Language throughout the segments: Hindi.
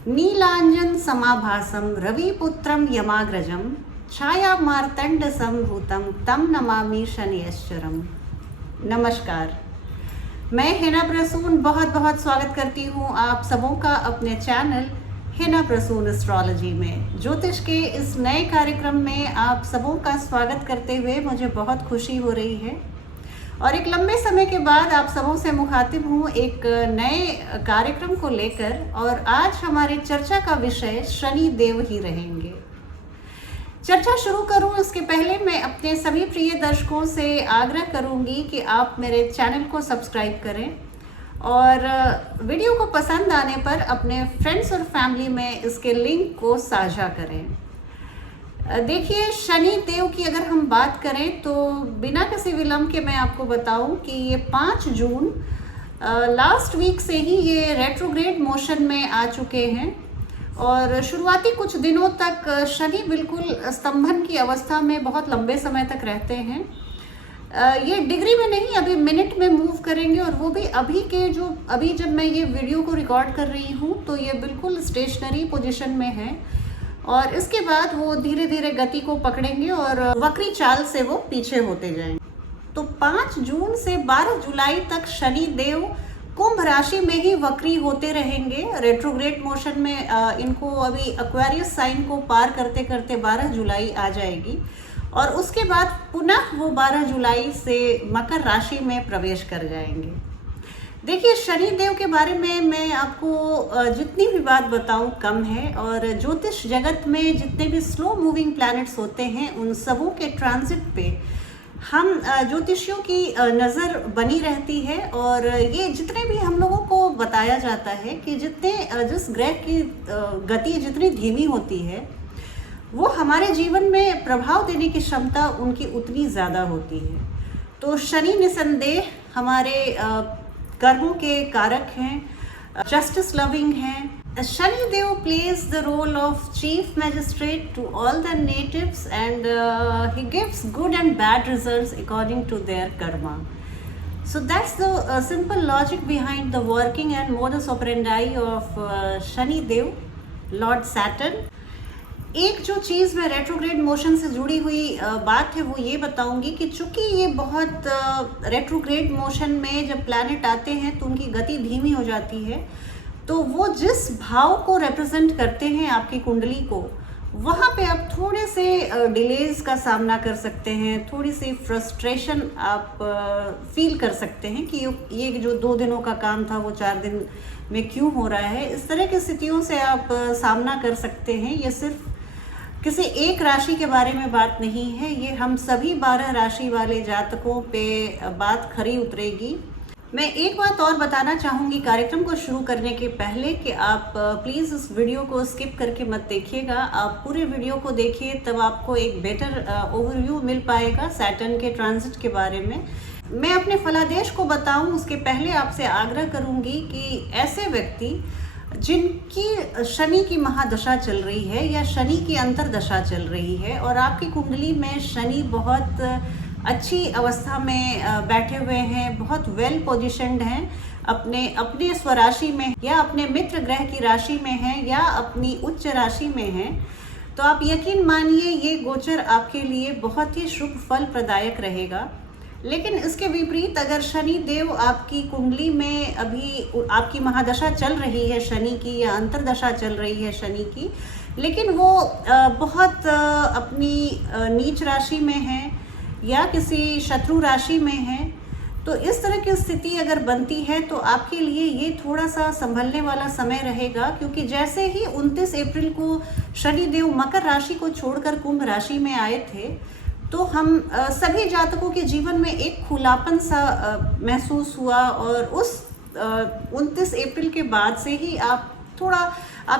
नीलांजन समाभासम रविपुत्रम यमाग्रजम छाया मार्तंड संभूतम तम नमामि शनिश्चरम। नमस्कार, मैं हिना प्रसून बहुत बहुत स्वागत करती हूँ आप सबों का अपने चैनल हिना प्रसून एस्ट्रोलॉजी में। ज्योतिष के इस नए कार्यक्रम में आप सबों का स्वागत करते हुए मुझे बहुत खुशी हो रही है और एक लंबे समय के बाद आप सबों से मुखातिब हूँ एक नए कार्यक्रम को लेकर। और आज हमारी चर्चा का विषय शनि देव ही रहेंगे। चर्चा शुरू करूँ इसके पहले मैं अपने सभी प्रिय दर्शकों से आग्रह करूँगी कि आप मेरे चैनल को सब्सक्राइब करें और वीडियो को पसंद आने पर अपने फ्रेंड्स और फैमिली में इसके लिंक को साझा करें। देखिए, शनि देव की अगर हम बात करें तो बिना किसी विलंब के मैं आपको बताऊं कि ये 5 जून लास्ट वीक से ही ये रेट्रोग्रेड मोशन में आ चुके हैं और शुरुआती कुछ दिनों तक शनि बिल्कुल स्तंभन की अवस्था में बहुत लंबे समय तक रहते हैं। ये डिग्री में नहीं, अभी मिनट में मूव करेंगे और वो भी अभी जब मैं ये वीडियो को रिकॉर्ड कर रही हूँ तो ये बिल्कुल स्टेशनरी पोजीशन में है और इसके बाद वो धीरे धीरे गति को पकड़ेंगे और वक्री चाल से वो पीछे होते जाएंगे। तो 5 जून से 12 जुलाई तक शनि देव कुंभ राशि में ही वक्री होते रहेंगे रेट्रोग्रेड मोशन में। इनको अभी एक्वेरियस साइन को पार करते करते 12 जुलाई आ जाएगी और उसके बाद पुनः वो 12 जुलाई से मकर राशि में प्रवेश कर जाएंगे। देखिए, शनि देव के बारे में मैं आपको जितनी भी बात बताऊं कम है और ज्योतिष जगत में जितने भी स्लो मूविंग प्लैनेट्स होते हैं उन सबों के ट्रांजिट पे हम ज्योतिषियों की नज़र बनी रहती है। और ये जितने भी हम लोगों को बताया जाता है कि जिस ग्रह की गति जितनी धीमी होती है वो हमारे जीवन में प्रभाव देने की क्षमता उनकी उतनी ज़्यादा होती है। तो शनि निसंदेह हमारे कर्मों के कारक हैं, जस्टिस लविंग हैं। Shani Dev plays the role of chief magistrate to all the natives and he gives good and bad results according to their karma. So that's the simple logic behind the working and modus operandi of Shani Dev, lord Saturn. एक जो चीज़ मैं रेट्रोग्रेड मोशन से जुड़ी हुई बात है वो ये बताऊंगी कि चूंकि ये बहुत रेट्रोग्रेड मोशन में जब प्लैनेट आते हैं तो उनकी गति धीमी हो जाती है, तो वो जिस भाव को रिप्रेजेंट करते हैं आपकी कुंडली को, वहाँ पे आप थोड़े से डिलेज का सामना कर सकते हैं, थोड़ी सी फ्रस्ट्रेशन आप फील कर सकते हैं कि ये जो 2 दिनों का काम था वो 4 दिन में क्यों हो रहा है। इस तरह की स्थितियों से आप सामना कर सकते हैं। ये सिर्फ किसी एक राशि के बारे में बात नहीं है, ये हम सभी 12 राशि वाले जातकों पे बात खरी उतरेगी। मैं एक बात और बताना चाहूँगी कार्यक्रम को शुरू करने के पहले कि आप प्लीज़ इस वीडियो को स्किप करके मत देखिएगा। आप पूरे वीडियो को देखिए, तब आपको एक बेटर ओवरव्यू मिल पाएगा सैटर्न के ट्रांजिट के बारे में। मैं अपने फलादेश को बताऊं उसके पहले आपसे आग्रह करूंगी कि ऐसे व्यक्ति जिनकी शनि की महादशा चल रही है या शनि की अंतरदशा चल रही है और आपकी कुंडली में शनि बहुत अच्छी अवस्था में बैठे हुए हैं, बहुत वेल पोजिशन्ड हैं, अपने स्वराशि में या अपने मित्र ग्रह की राशि में हैं या अपनी उच्च राशि में हैं, तो आप यकीन मानिए ये गोचर आपके लिए बहुत ही शुभ फल प्रदायक रहेगा। लेकिन इसके विपरीत अगर शनि देव आपकी कुंडली में अभी आपकी महादशा चल रही है शनि की या अंतरदशा चल रही है शनि की, लेकिन वो बहुत अपनी नीच राशि में है या किसी शत्रु राशि में है, तो इस तरह की स्थिति अगर बनती है तो आपके लिए ये थोड़ा सा संभलने वाला समय रहेगा। क्योंकि जैसे ही 29 अप्रैल को शनि देव मकर राशि को छोड़कर कुंभ राशि में आए थे तो हम सभी जातकों के जीवन में एक खुलापन सा महसूस हुआ और उस 29 अप्रैल के बाद से ही आप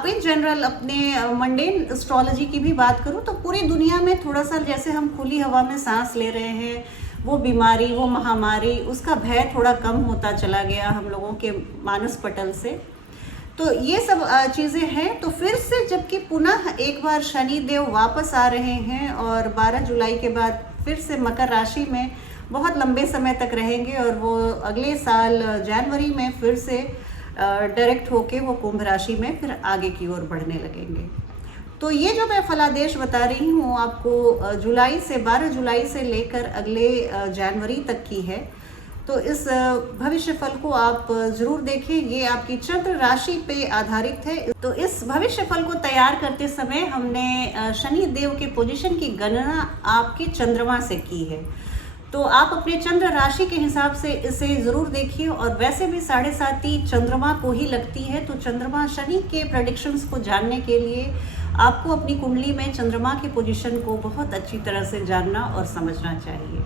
इन जनरल अपने मंडेन एस्ट्रोलॉजी की भी बात करूं तो पूरी दुनिया में थोड़ा सा जैसे हम खुली हवा में सांस ले रहे हैं, वो बीमारी, वो महामारी, उसका भय थोड़ा कम होता चला गया हम लोगों के मानस पटल से। तो ये सब चीज़ें हैं। तो फिर से जबकि पुनः एक बार शनि देव वापस आ रहे हैं और 12 जुलाई के बाद फिर से मकर राशि में बहुत लंबे समय तक रहेंगे और वो अगले साल जनवरी में फिर से डायरेक्ट होके वो कुंभ राशि में फिर आगे की ओर बढ़ने लगेंगे। तो ये जो मैं फलादेश बता रही हूँ आपको जुलाई से 12 जुलाई से लेकर अगले जनवरी तक की है। तो इस भविष्य फल को आप ज़रूर देखें। ये आपकी चंद्र राशि पे आधारित है। तो इस भविष्य फल को तैयार करते समय हमने शनि देव के पोजीशन की गणना आपके चंद्रमा से की है। तो आप अपने चंद्र राशि के हिसाब से इसे ज़रूर देखिए। और वैसे भी 7.5 चंद्रमा को ही लगती है। तो चंद्रमा शनि के प्रेडिक्शंस को जानने के लिए आपको अपनी कुंडली में चंद्रमा की पोजीशन को बहुत अच्छी तरह से जानना और समझना चाहिए।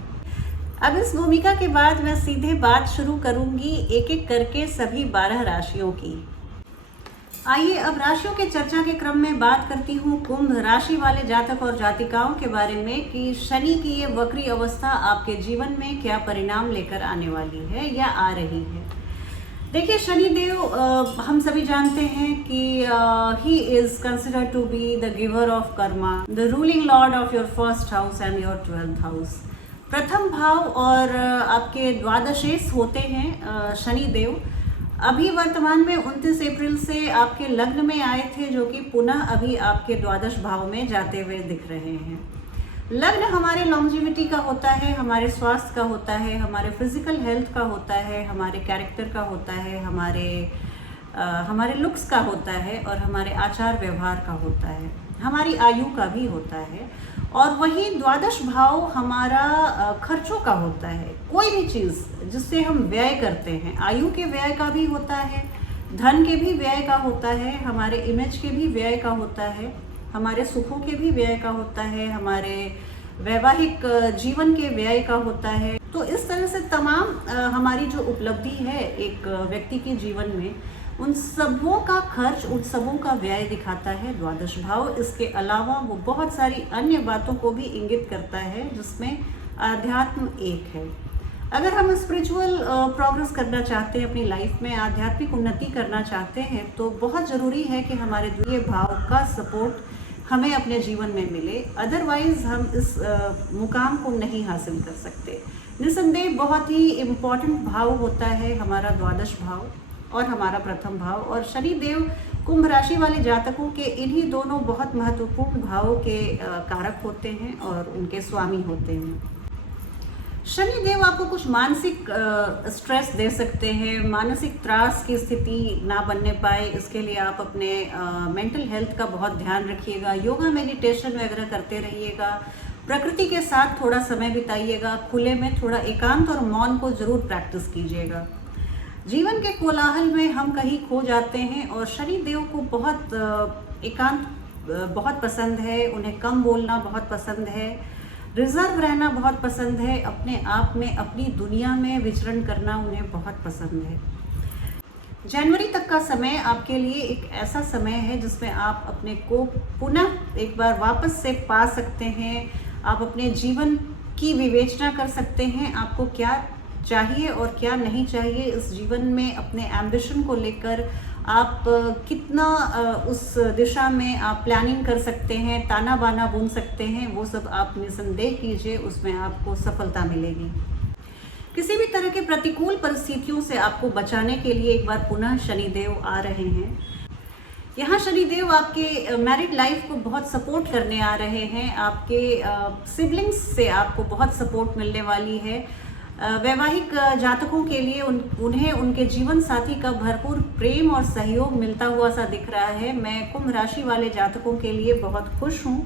अब इस भूमिका के बाद मैं सीधे बात शुरू करूंगी एक एक करके सभी 12 राशियों की। आइए अब राशियों के चर्चा के क्रम में बात करती हूँ कुंभ राशि वाले जातक और जातिकाओं के बारे में कि शनि की ये वक्री अवस्था आपके जीवन में क्या परिणाम लेकर आने वाली है या आ रही है। देखिए, शनि देव हम सभी जानते हैं कि he is considered to be the giver of karma, the ruling lord of your first house and your 12th house. प्रथम भाव और आपके द्वादशेश होते हैं शनि देव। अभी वर्तमान में 29 अप्रैल से आपके लग्न में आए थे, जो कि पुनः अभी आपके द्वादश भाव में जाते हुए दिख रहे हैं। लग्न हमारे लॉन्जिविटी का होता है, हमारे स्वास्थ्य का होता है, हमारे फिजिकल हेल्थ का होता है, हमारे कैरेक्टर का होता है, हमारे लुक्स का होता है और हमारे आचार व्यवहार का होता है, हमारी आयु का भी होता है। और वही द्वादश भाव हमारा खर्चों का होता है। कोई भी चीज़ जिससे हम व्यय करते हैं, आयु के व्यय का भी होता है, धन के भी व्यय का होता है, हमारे इमेज के भी व्यय का होता है, हमारे सुखों के भी व्यय का होता है, हमारे वैवाहिक जीवन के व्यय का होता है। तो इस तरह से तमाम हमारी जो उपलब्धि है एक व्यक्ति के जीवन में, उन सबों का खर्च, उन सबों का व्यय दिखाता है द्वादश भाव। इसके अलावा वो बहुत सारी अन्य बातों को भी इंगित करता है, जिसमें आध्यात्म एक है। अगर हम स्पिरिचुअल प्रोग्रेस करना चाहते हैं, अपनी लाइफ में आध्यात्मिक उन्नति करना चाहते हैं, तो बहुत ज़रूरी है कि हमारे द्वितीय भाव का सपोर्ट हमें अपने जीवन में मिले। अदरवाइज़ हम इस मुकाम को नहीं हासिल कर सकते। निसंदेह बहुत ही इम्पॉर्टेंट भाव होता है हमारा द्वादश भाव और हमारा प्रथम भाव। और शनि देव कुंभ राशि वाले जातकों के इन्हीं दोनों बहुत महत्वपूर्ण भावों के कारक होते हैं और उनके स्वामी होते हैं। शनि देव आपको कुछ मानसिक स्ट्रेस दे सकते हैं, मानसिक त्रास की स्थिति ना बनने पाए, इसके लिए आप अपने मेंटल हेल्थ का बहुत ध्यान रखिएगा। योगा मेडिटेशन वगैरह करते रहिएगा, प्रकृति के साथ थोड़ा समय बिताइएगा, खुले में थोड़ा एकांत और मौन को ज़रूर प्रैक्टिस कीजिएगा। जीवन के कोलाहल में हम कहीं खो जाते हैं और शनि देव को बहुत एकांत बहुत पसंद है, उन्हें कम बोलना बहुत पसंद है, रिजर्व रहना बहुत पसंद है, अपने आप में अपनी दुनिया में विचरण करना उन्हें बहुत पसंद है। जनवरी तक का समय आपके लिए एक ऐसा समय है जिसमें आप अपने को पुनः एक बार वापस से पा सकते हैं। आप अपने जीवन की विवेचना कर सकते हैं, आपको क्या चाहिए और क्या नहीं चाहिए इस जीवन में। अपने एम्बिशन को लेकर आप कितना उस दिशा में आप प्लानिंग कर सकते हैं, ताना बाना बुन सकते हैं, वो सब आप निसंदेह कीजिए, उसमें आपको सफलता मिलेगी। किसी भी तरह के प्रतिकूल परिस्थितियों से आपको बचाने के लिए एक बार पुनः शनिदेव आ रहे हैं। यहाँ शनिदेव आपके मैरिड लाइफ को बहुत सपोर्ट करने आ रहे हैं। आपके सिबलिंग्स से आपको बहुत सपोर्ट मिलने वाली है। वैवाहिक जातकों के लिए उन्हें उनके जीवन साथी का भरपूर प्रेम और सहयोग मिलता हुआ सा दिख रहा है। मैं कुंभ राशि वाले जातकों के लिए बहुत खुश हूँ।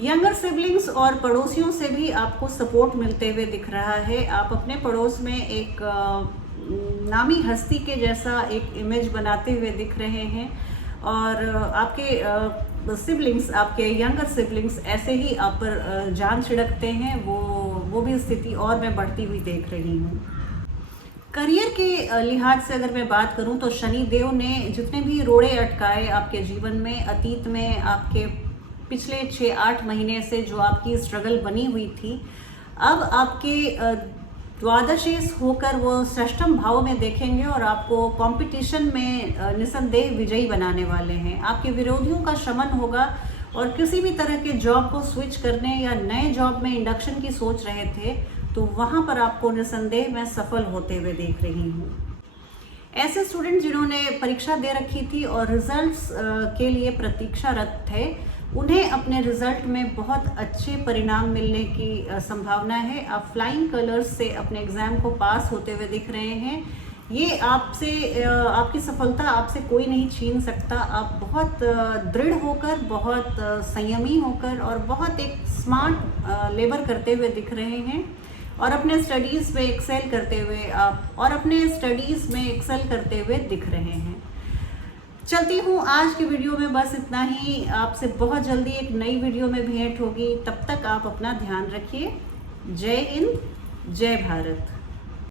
यंगर सिबलिंग्स और पड़ोसियों से भी आपको सपोर्ट मिलते हुए दिख रहा है। आप अपने पड़ोस में एक नामी हस्ती के जैसा एक इमेज बनाते हुए दिख रहे हैं और आपके सिबलिंग्स, आपके यंगर सिबलिंग्स ऐसे ही आप पर जान छिड़कते हैं। वो भी स्थिति और मैं बढ़ती हुई देख रही हूँ। करियर के लिहाज से अगर मैं बात करूँ तो शनि देव ने जितने भी रोड़े अटकाए आपके जीवन में, अतीत में आपके पिछले 6-8 महीने से जो आपकी स्ट्रगल बनी हुई थी, अब आपके द्वादशेश होकर वो षष्ठम भाव में देखेंगे और आपको कंपटीशन में निसंदेह विजयी बनाने वाले हैं। आपके विरोधियों का शमन होगा और किसी भी तरह के जॉब को स्विच करने या नए जॉब में इंडक्शन की सोच रहे थे तो वहाँ पर आपको निसंदेह मैं सफल होते हुए देख रही हूँ। ऐसे स्टूडेंट जिन्होंने परीक्षा दे रखी थी और रिजल्ट्स के लिए प्रतीक्षारत थे, उन्हें अपने रिजल्ट में बहुत अच्छे परिणाम मिलने की संभावना है। आप फ्लाइंग कलर्स से अपने एग्ज़ाम को पास होते हुए दिख रहे हैं। ये आपसे आपकी सफलता आपसे कोई नहीं छीन सकता। आप बहुत दृढ़ होकर, बहुत संयमी होकर और बहुत एक स्मार्ट लेबर करते हुए दिख रहे हैं और अपने स्टडीज़ में एक्सेल करते हुए दिख रहे हैं। चलती हूँ, आज की वीडियो में बस इतना ही। आपसे बहुत जल्दी एक नई वीडियो में भेंट होगी। तब तक आप अपना ध्यान रखिए। जय हिंद, जय भारत।